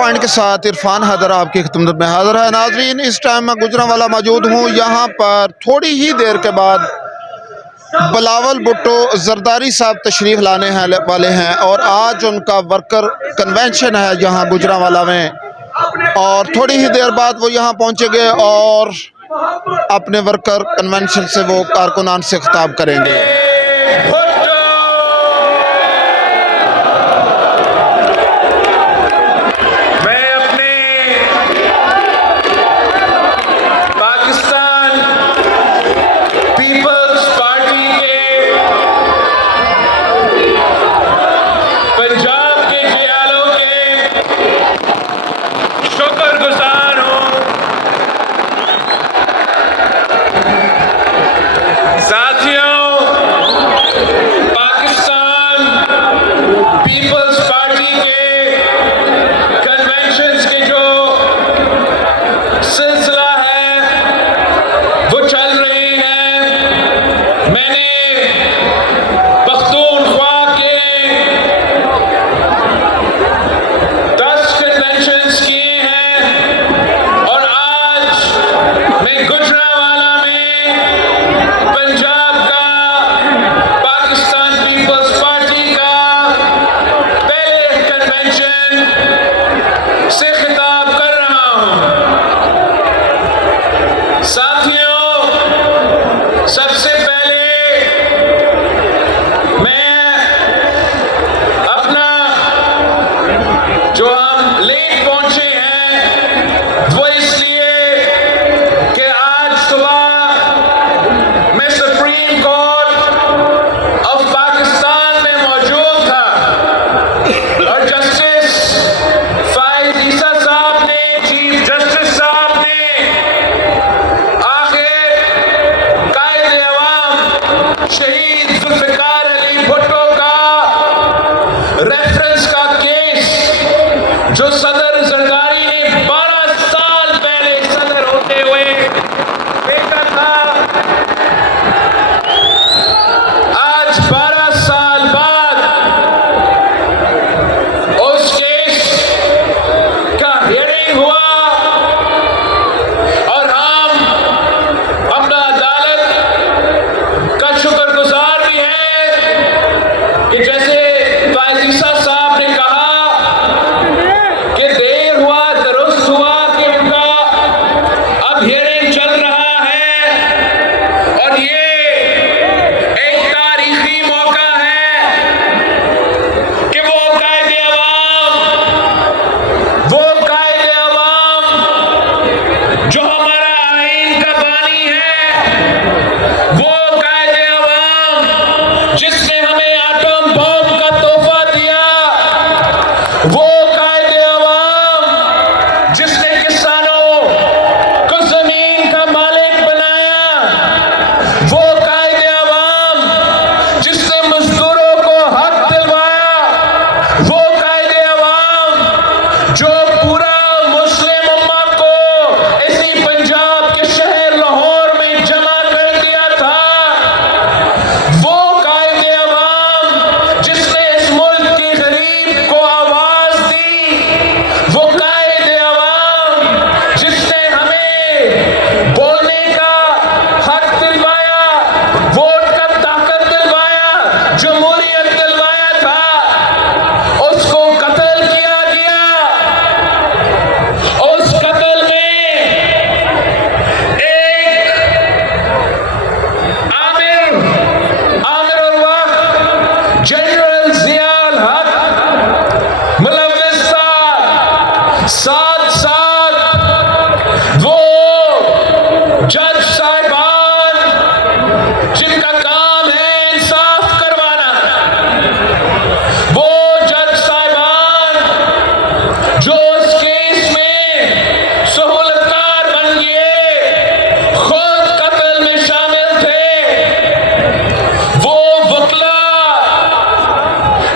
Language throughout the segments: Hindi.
पॉइंट के साथ इरफान हैदर आपकी खिदमत में हाजिर है। नाजरीन, इस टाइम मैं गुजरांवाला मौजूद हूँ। यहाँ पर थोड़ी ही देर के बाद बिलावल भुट्टो जरदारी साहब तशरीफ़ लाने वाले हैं और आज उनका वर्कर कन्वेंशन है यहाँ गुजरांवाला में, और थोड़ी ही देर बाद वो यहाँ पहुँचेंगे और अपने वर्कर कन्वेंशन से वो कारकुनान से खिताब करेंगे।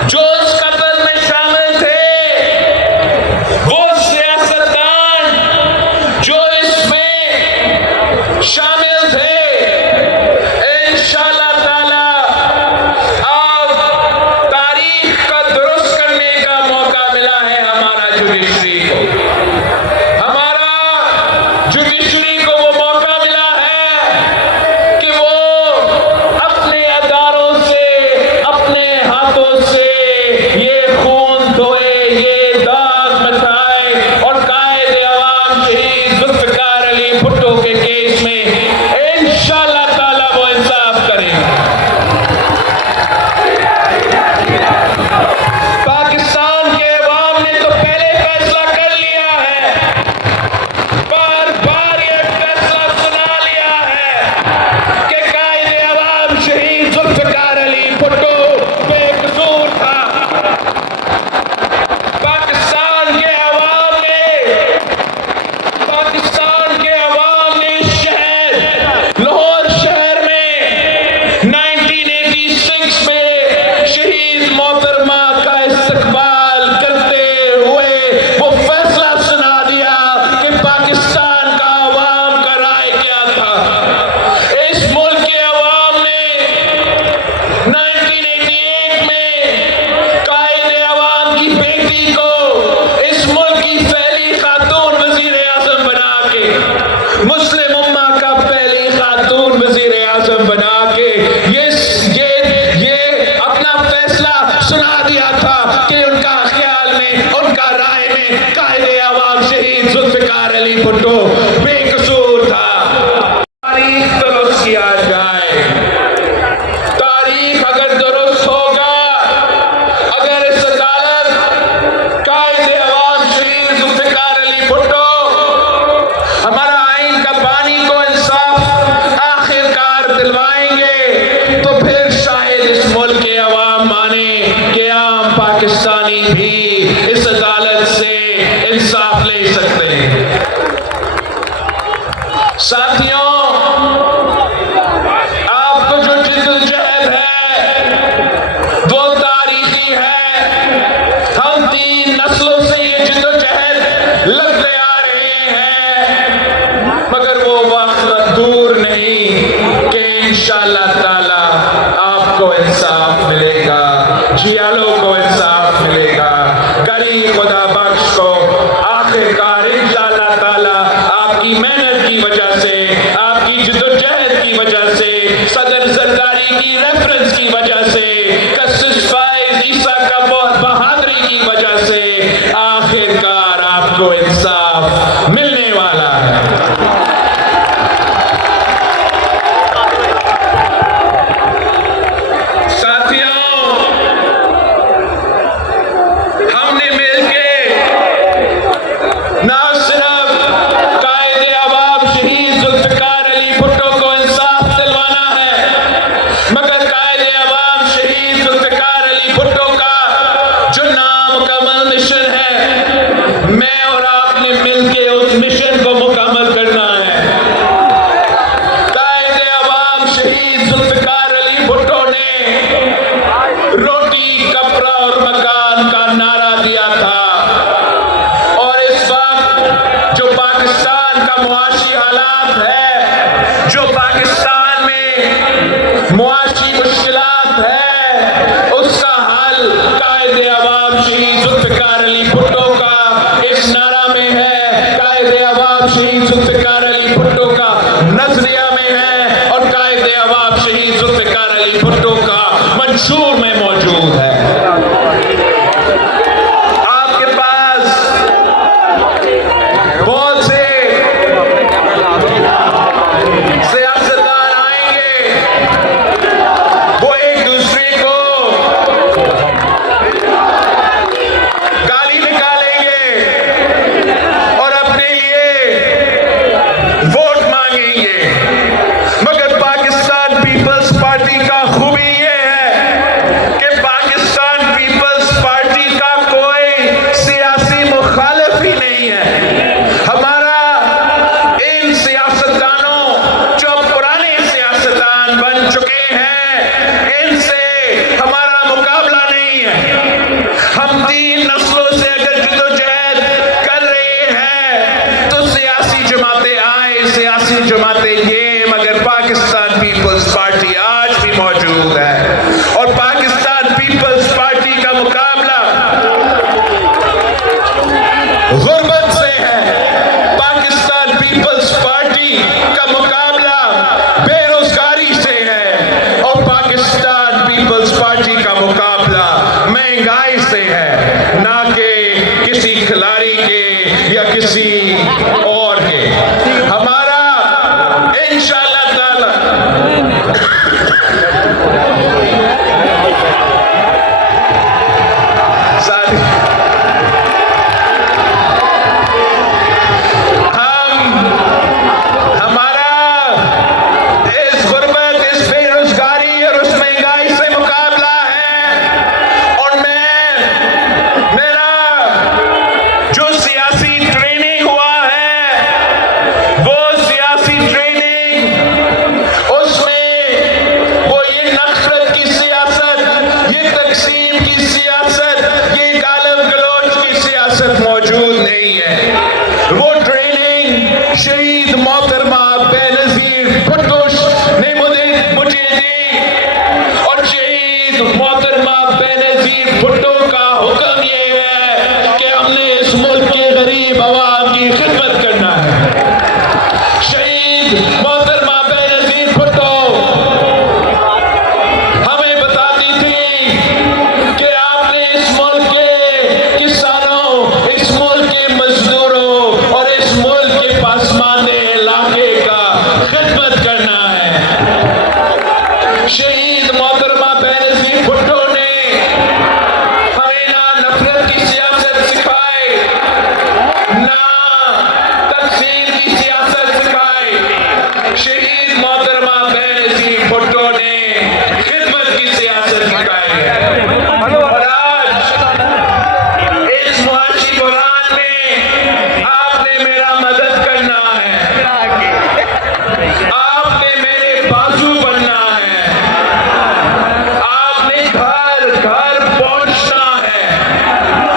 जो इस कत्ल में शामिल थे वो आवाज उठाए और कायदे अवाम शहीद जुल्फिकार अली भुट्टो के केस में इंशाअल्लाह ताला वो इंसाफ करेंगे। पाकिस्तान के अवाम ने तो पहले फैसला कर लिया है, बार बार ये फैसला सुना लिया है कि कायदे अवाम शहीद जुल्फिकार अली भुट्टो बेकसूर था। पाकिस्तान के अवाम ने शहर लाहौर शहर में 1986 में शहीद मोहतरमा का इस्तकबाल करते हुए वो फैसला सुना दिया कि पाकिस्तान का अवाम का राय क्या था। इस मुल्क के अवाम ने 1988 में कायदे अवाम की बेटी को इस मुल्क की पहली खातून वजीर आजम बना के, मुस्लिम उम्मा का पहली खातून वजीर आजम बना के ये अपना फैसला सुना दिया था कि उनका ख्याल में, उनका राय में कायदे अवाम शहीद जुल्फिकार अली भुट्टो बेकसूर था। तारीख दुरुस्त किया जाए, तारीख अगर दुरुस्त होगा, अगर इस अदालत कायदे अवाम शहीद जुल्फिकार अली भुट्टो हमारा आइन का बानी को इंसाफ आखिरकार दिलवाएंगे तो फिर शायद इस मुल्क के अवाम माने कि आम पाकिस्तानी भी इस अदालत से इंसाफ ले सकते हैं। साथियों, आपको जो जिद्दोजहद है वो तारीखी है। हम 3 नस्लों से ये जिद्दोजहद लड़ते आ रहे हैं, मगर वो वक्त दूर नहीं कि इंशाअल्लाह ताला आपको इंसाफ मिलेगा, जियालों को इंसाफ मिलेगा, गरीब खुदा बख्श को आखिरकार इंशाअल्लाह ताला आपकी मेहनत की वजह से, आपकी जिद्दोजहद की वजह से, सदर जरदारी की रेफरेंस की वजह से, कशिश फाइज ईसा का बहुत बहादुरी की वजह से आखिरकार आपको इंसाफ मिलने वाला है। हमने मिलके ना सिर्फ कायदे अवाम शहीद जुल्फिकार अली भुट्टो को इंसाफ दिलवाना है, मगर कायदे अवाम शहीद जुल्फिकार अली भुट्टो का जो नामुकम्मल मिशन है, मैं और आपने मिलके उस मिशन को मुकम्मल करना है। कायदे अवाम शहीद जुल्फिकार अली भुट्टो ने रोटी, कपड़ा और मकान का नारा दिया था, और इस वक्त जो पाकिस्तान का मुआशी हालात है, जो पाकिस्तान में मुआशी मुश्किलात है, उसका हल कायदे अवाम शहीद जुल्फिकार अली भुट्टो का इस नारा में है, कायदे अवाम शहीद जुल्फिकार अली भुट्टो का नजरिया में है, और कायदे अवाम शहीद जुल्फिकार अली भुट्टो का मंशूर में मौजूद है। आपके पास बहुत से सियासतदान आएंगे, वो एक दूसरे को गाली निकालेंगे और अपने लिए वोट मांगेंगे, मगर पाकिस्तान पीपल्स पार्टी का खूबी ये है कि पाकिस्तान पीपल्स पार्टी का कोई सियासी मुखालिफ ही नहीं है। हमारा इन सियासतदानों जो पुराने सियासतदान बन चुके हैं, इनसे हमारा मुकाबला नहीं है। हम 3 नस्लों से अगर जिद्दोजहद कर रहे हैं तो सियासी जमातें आए, सियासी जमातें ये, मगर पाकिस्तान पीपल्स पार्टी आज भी मौजूद है, और पाकिस्तान पीपल्स पार्टी का मुकाबला गुर्बत से है। पाकिस्तान पीपल्स पार्टी का मुकाबला बेरोजगारी से है, और पाकिस्तान पीपल्स पार्टी का मुकाबला महंगाई से है, ना कि किसी खिलाफ या किसी और के। हमारा इंशाअल्लाह ताला मौजूद नहीं है। वो ट्रेनिंग शहीद मोहतरमा बेनज़ीर भुट्टो ने मुझे दी और शहीद मोहतरमा बेनज़ीर भुट्टो का हुक्म ये है कि हमने इस मुल्क के गरीब आवाम की खिदमत करना है। शहीद मोहतरमा बेनज़ीर भुट्टो हमें बताती थी कि आपने इस मुल्क के किसानों, इस मुल्क के मजदूरों और इस मुल्क के पासमानदे इलाके का खिदमत करना है। शहीद मोहतरमा बेनज़ीर भुट्टो ने हमें ना नफरत की सियासत सिखाई, ना तकसीम की सियासत सिखाई। शहीद मोहतरमा बेनज़ीर भुट्टो ने खिदमत की सियासत सिखाई है। और आज इस मुआशी बुरान में आपने मेरा मदद करना है, आपने मेरे बाजू बनना है, आपने घर घर पहुंचना है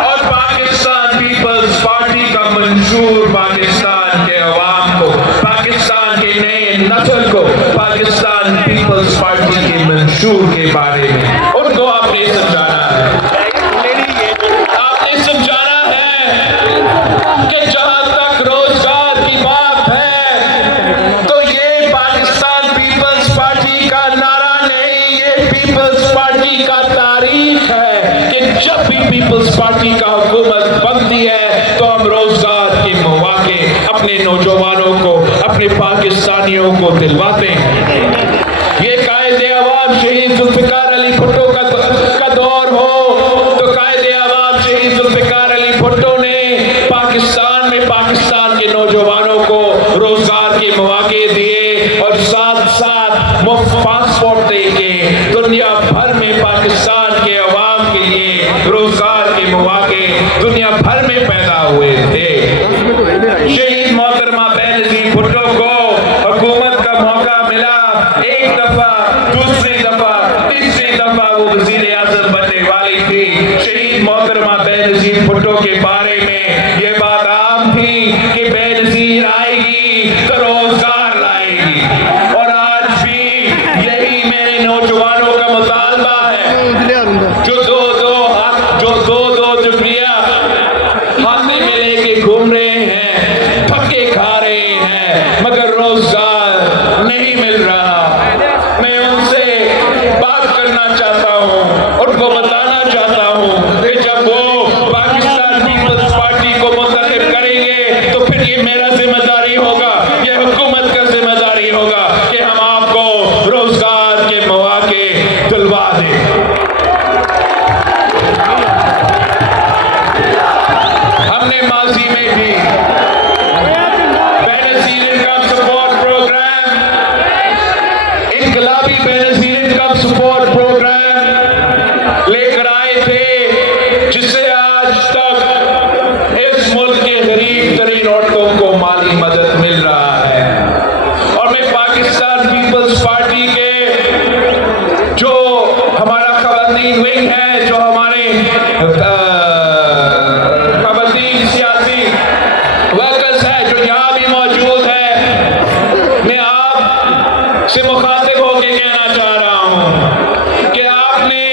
और पाकिस्तान पीपल्स पार्टी का मंशूर पाकिस्तान के अवाम को, पाकिस्तान के नए नस्ल को पाकिस्तान पीपल्स पार्टी के मंशूर के बारे में उनको आपने समझाना है। आपने समझाना है कि जहां तक रोजगार की बात है तो ये पाकिस्तान पीपल्स पार्टी का नारा नहीं, ये पीपल्स पार्टी का तारीख है कि जब भी पीपल्स पार्टी का हुकूमत बनती है तो हम रोजगार के मौके अपने नौजवानों को, अपने पाकिस्तानियों को दिलवाते हैं। ये कायदे अवाम शहीद जुल्फिकार अली भुट्टो का दौर हो तो कायदे अवाम शहीद जुल्फिकार अली भुट्टो ने पाकिस्तान में पाकिस्तान के नौजवानों को रोजगार के मौके दिए और साथ साथ मुफ्त पासपोर्ट देके दुनिया भर में पाकिस्तान के अवाम के लिए रोजगार के मौके दुनिया भर में पैदा हुए थे। शहीद मोहतरमा बेनज़ीर भुट्टो को हुकूमत का मौका मिला, एक दफा, दूसरी दफा, तीसरी दफा वो वज़ीर आज़म बनने वाली थी। शहीद मोहतरमा बेनज़ीर भुट्टो के बारे में ये बात आम थी कि बेनज़ीर आएगी तो रोजगार लाएगी और आज भी यही मेरे नौजवानों का मुतालबा है जो दो दो जुगलियां हाथ में लेके घूम रहे हैं, धक्के खा रहे हैं मगर रोजगार नहीं मिल रहा। मैं उनसे बात करना चाहता हूं, उनको बताना चाहता हूं कि जब वो पाकिस्तान पीपल्स पार्टी को मुंतखब करेंगे तो फिर ये मेरा जिम्मेदारी होगा, ये हुकूमत का जिम्मेदारी होगा कि हम आपको रोजगार के मौके दिलवा दें। हमने माजी में भी बेनज़ीर इनकम सपोर्ट प्रोग्राम, इनकलाबी बेनज़ीर इनकम सपोर्ट प्रोग्राम लेकर आए थे जिससे आज तक इस मुल्क के गरीब तरीन औरतों को माली मदद मिल रहा है। और मैं पाकिस्तान पीपल्स पार्टी के जो हमारा खवातीन विंग है, जो हमारे सियासी वर्कर्स है जो यहाँ भी मौजूद है, मैं आप से मुखातिब होकर कहना चाह रहा हूँ कि आपने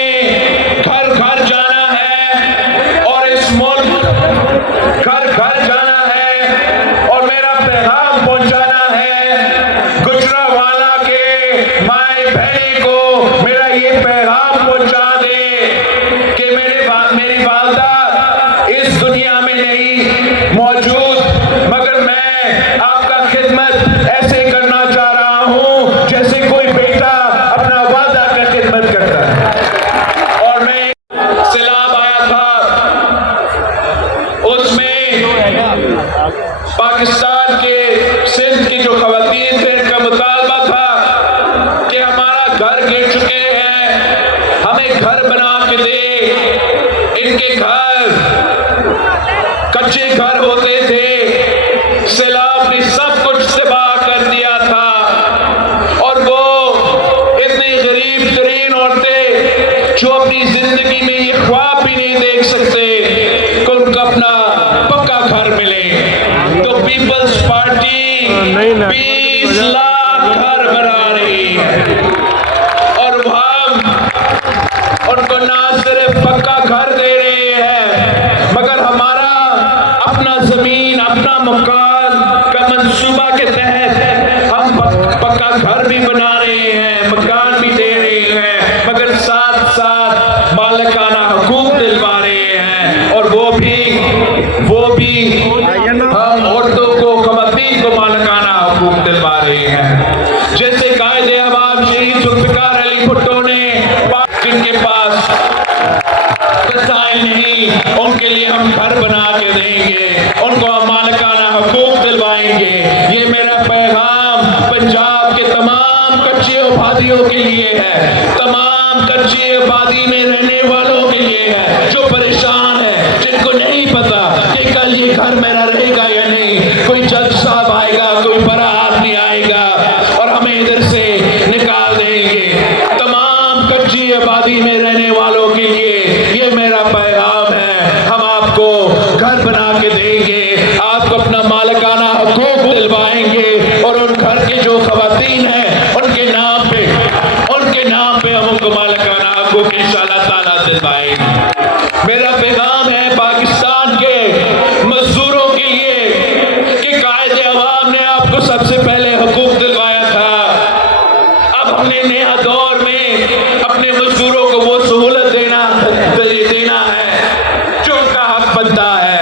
घर घर जाना है और इस मुल्क घर घर जाना है और मेरा पैगाम पहुंचाना है। गुजरांवाला के माए बहने को मेरा ये पैगाम पहुंचा दे कि मेरी वालदा इस दुनिया में नहीं, मौजूद पाकिस्तान के सिंध की जो खवातीन थे, इनका मुतालबा था कि हमारा घर गिर चुके हैं, हमें घर बना के दे। इनके घर कच्चे घर होते थे, सैलाब ने सब कुछ तबाह कर दिया था। और वो इतनी गरीब तरीन औरतें जो अपनी जिंदगी में ये ख्वाब भी नहीं देख सकते कि उनको अपना पक्का घर मिले, तो पीपल्स पार्टी 20 लाख घर बना रही है। और हम उनको ना सिर्फ पक्का घर दे रहे हैं, मगर हमारा अपना जमीन, अपना मकान का मंसूबा के तहत हम पक्का घर भी बना रहे हैं, मकान भी दे रहे हैं, मगर साथ साथ मालिकाना हुकूक दिलवा रहे हैं। और वो भी हम औरतों को, खवातीन को मालिकाना हुकूक दिलवा रहे हैं। जैसे कायदे अवाम शहीद जुल्फ़िकार अली भुट्टो ने, जिनके पास वसाइल नहीं, उनके लिए हम घर बना के देंगे, उनको हम मालिकाना हुकूक दिलवाएंगे। ये मेरा पैगाम पंजाब के तमाम कच्चे आबादियों के लिए है, तमाम कच्ची आबादी में रहने वालों के लिए है जो परेशान है, जिनको नहीं पता कि कल ये घर मेरा रहेगा या नहीं। कोई जज साहब आएगा, कोई बड़ा आदमी आएगा और हमें इधर से निकाल देंगे। तमाम कच्ची आबादी में रहने वालों के लिए ये मेरा पैगाम है, हम आपको घर बना के देंगे, आपको अपना मालिकाना हुकूक दिलवाएंगे। और उन घर के जो खवातीन हैं उनके नाम पे हम उनको मालिकाना हुकूक इंशाअल्लाह ताला दिलवाएंगे। मेरा पैगाम है पाकिस्तान के मजदूरों के लिए कि कायदे अवाम ने आपको सबसे पहले हुकूक दिलवाया था। अब हमने नया दौर में अपने मजदूरों को वो सहूलत देना है जो उनका हक बनता है।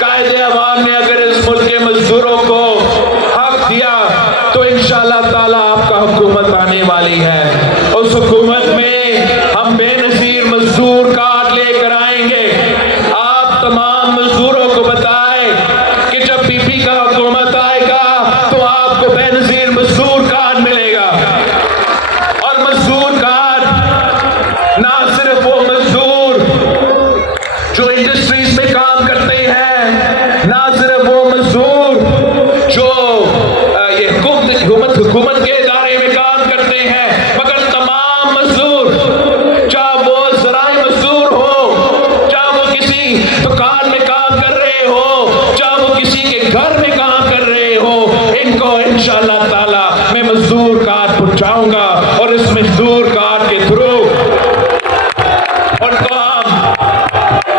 कायदे अवाम ने अगर इस मुल्क के मजदूरों को हक दिया तो इंशाअल्लाह ताला आपका हुकूमत आने वाली है। उस हुकूमत में हम बेनजीर मजदूर कार्ड लेकर आएंगे। आप तमाम मजदूरों को बताएं कि जब बीपी का हुकूमत आएगा तो आपको बेनजीर मजदूर कार्ड मिलेगा। और मजदूर कार्ड ना सिर्फ वो मजदूर जो इंडस्ट्रीज में काम करते हैं, ना सिर्फ वो मजदूर जो ये हुकूमत के इदारे में काम करते हैं, मगर तमाम मजदूर, चाहे वो ज़राई मजदूर हो, चाहे वो किसी दुकान में काम कर रहे हो, चाहे वो किसी के घर में काम कर रहे हो, इनको इंशाअल्लाह ताला मैं मजदूर कार्ड पहुंचाऊंगा। और इस मजदूर कार्ड के थ्रू उनको हम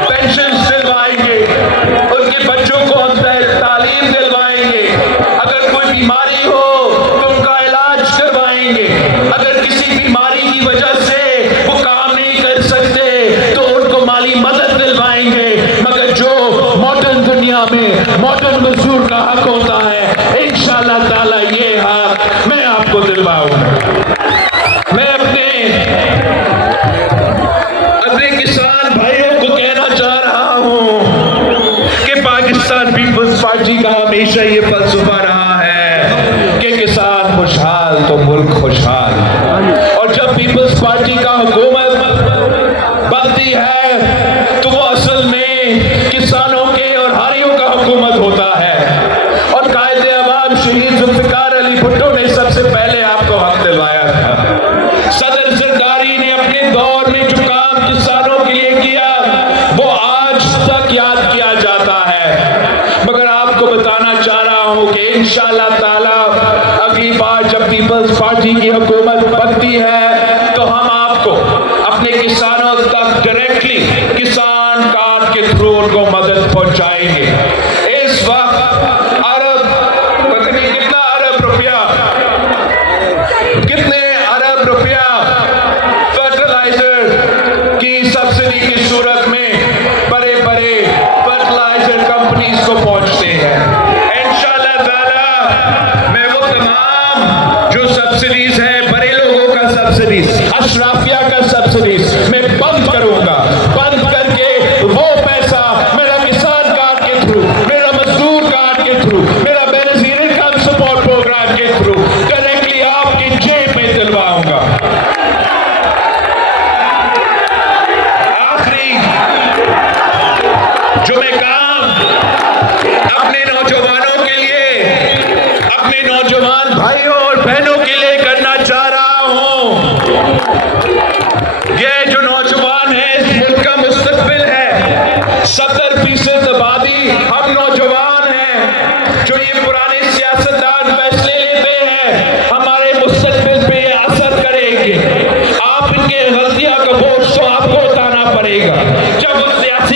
पेंशन दिलवाएंगे, उनके बच्चों को हम तालीम दिलवाएंगे। अगर कोई बीमारी हो तो उनका इलाज करवाएंगे। अगर किसी बीमारी की वजह से वो काम नहीं कर सकते तो उनको माली मदद दिलवाएंगे। मगर जो मॉडर्न दुनिया में मॉडर्न मजदूर का हक होता है, इंशाअल्लाह ताला ये हक मैं आपको दिलवाऊंगा। मैं अपने किसान भाइयों को कहना चाह रहा हूं कि पाकिस्तान पीपल्स पार्टी का हमेशा ये फलसफा रहा है कि किसान खुशहाल तो मुल्क खुशहाल। और जब पीपल्स पार्टी का हुकूमत बनती है तो वो असल में किसानों के और हारियों का हुकूमत होता है। और कायदे अवाम शहीद जुल्फ़िकार अली भुट्टो ने सबसे पहले आपको हक दिलवाया था। सदर ज़रदारी ने अपने दौर में जो काम किसानों के लिए किया वो आज तक याद किया जाता है। मगर आपको बताना चाह रहा हूं कि इंशाअल्लाह ताला अगली बार जब पीपल्स पार्टी की हुकूमत बनती है तो हम आपको अपने किसानों तक डायरेक्टली किसान कार्ड के थ्रू उनको मदद पहुंचाएंगे। इस वक्त कितने अरब रुपया फर्टिलाइजर की सब्सिडी की सूरत में बड़े बड़े फर्टिलाइजर कंपनीज को पहुंचते हैं। इंशाअल्लाह ताला मैं वो तमाम जो सब्सिडीज है, बड़े लोगों का सब्सिडीज, अशराफिया का सब्सिडीज मैं बंद करूंगा। बंद करके वो पैसा मेरा किसान कार्ड के थ्रू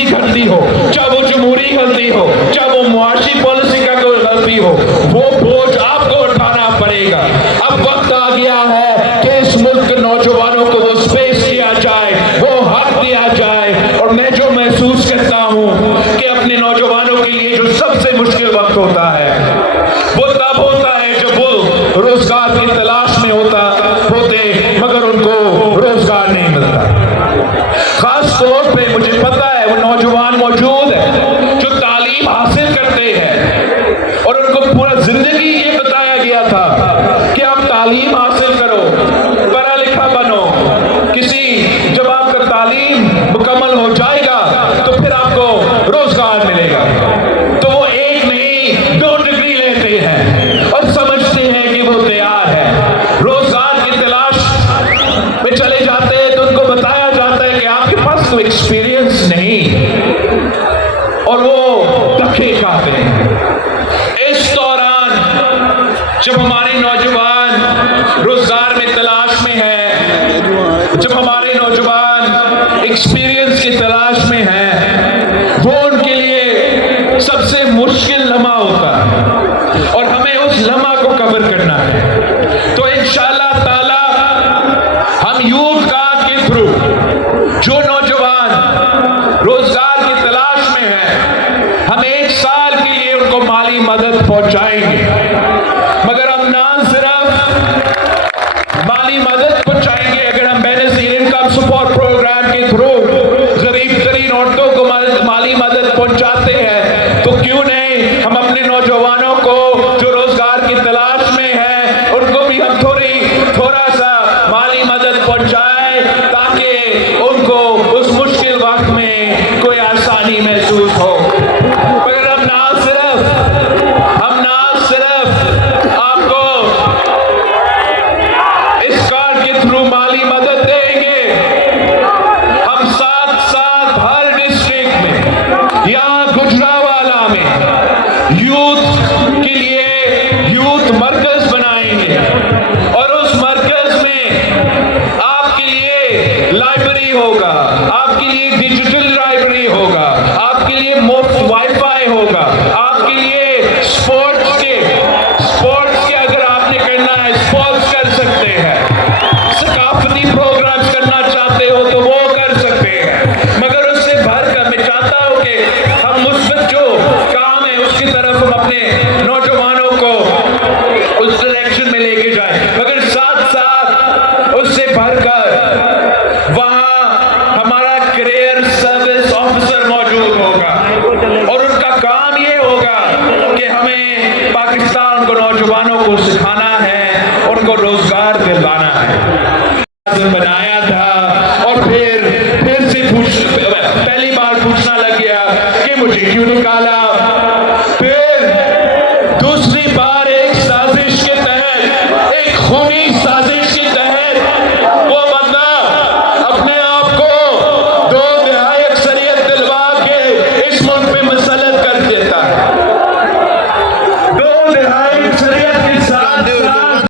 पॉलिसी गलती हो, चाहे वो जमहूरी गलती हो, चाहे वो मुआशी पॉलिसी का कोई गलती हो, वो बोझ आपको उठाना पड़ेगा। अब वक्त आ गया है कि इस मुल्क के नौजवानों को वो स्पेस दिया जाए, वो हक दिया जाए। और मैं जो महसूस करता हूं कि अपने नौजवानों के लिए जो सबसे मुश्किल वक्त होता है वो तब होता है जब वो रोजगार की तलाश में होते मगर उनको रोजगार नहीं मिलता। खास तौर पे मुझे पता है वो नौजवान मौजूद है जो तालीम हासिल करते हैं और उनको पूरा जिंदगी ये बताया गया था कि आप तालीम हासिल करो, पढ़ा लिखा बनो, जब आपका तालीम मुकम्मल हो जाएगा तो फिर आपको रोजगार मिलेगा। तो वो एक नहीं 2 डिग्री लेते हैं और समझते हैं कि वो तैयार है, रोजगार की तलाश में चले जाते हैं तो उनको बताया जाता है कि आपके पास तो एक्सपीरियंस नहीं, और वो धक्के खाते हैं। इस दौरान जब हमारे नौजवान रोजगार में तलाश में है, जब हमारे नौजवान एक्सपीरियंस की तलाश में हैं, वो उनके लिए सबसे मुश्किल लम्हा होता है और हमें उस लम्हा को कवर करना है। तो इंशाअल्लाह ताला हम यूथ कार्ड के थ्रू जो नौजवान रोजगार की तलाश में हैं, हम 1 साल के लिए उनको माली मदद पहुंचाएंगे। मगर हम ना सिर्फ माली मदद पहुंचाएंगे, अगर हम बेनिफिशियरी इनकम सपोर्ट प्रोग्राम के थ्रू गरीब तरीन औरतों को माली मदद पहुंचाते हैं, तो क्यों नहीं हम अपने नौजवानों को जो रोजगार की तलाश में है उनको भी हम थोड़ा सा माली मदद पहुंचाएं ताकि उनको उस मुश्किल वक्त में कोई आसानी महसूस हो। मगर हम ना सिर्फ आपको इस कार्ड के थ्रू माली मदद देंगे, हम साथ हर डिस्ट्रिक्ट में, यहाँ गुजरावाला में यूथ के लिए यूथ मरकज बनाएंगे और उस मरकज में आपके लिए लाइब्रेरी होगा, आपके लिए डिजिटल लाइब्रेरी होगा, आपके लिए मुफ्त वाईफाई होगा, आपके लिए स्पोर्ट्स के अगर आपने करना है स्पोर्ट्स कर सकते हैं, सकाफती प्रोग्राम्स करना चाहते हो तो वो कर सकते हैं। मगर उससे भरकर मैं चाहता हूं कि हम मुस्बत जो काम है उसकी तरफ हम अपने नौजवानों को उस डायरेक्शन में लेके जाए, मगर साथ उससे भरकर वहां हमारा करियर सर्विस ऑफिसर मौजूद होगा और उनका काम ये होगा कि हमें पाकिस्तान को नौजवानों को सिखाना है, उनको रोजगार दिलवाना है। बनाया था और फिर से पहली बार पूछना लग गया कि मुझे क्यों निकाला, फिर दूसरी बार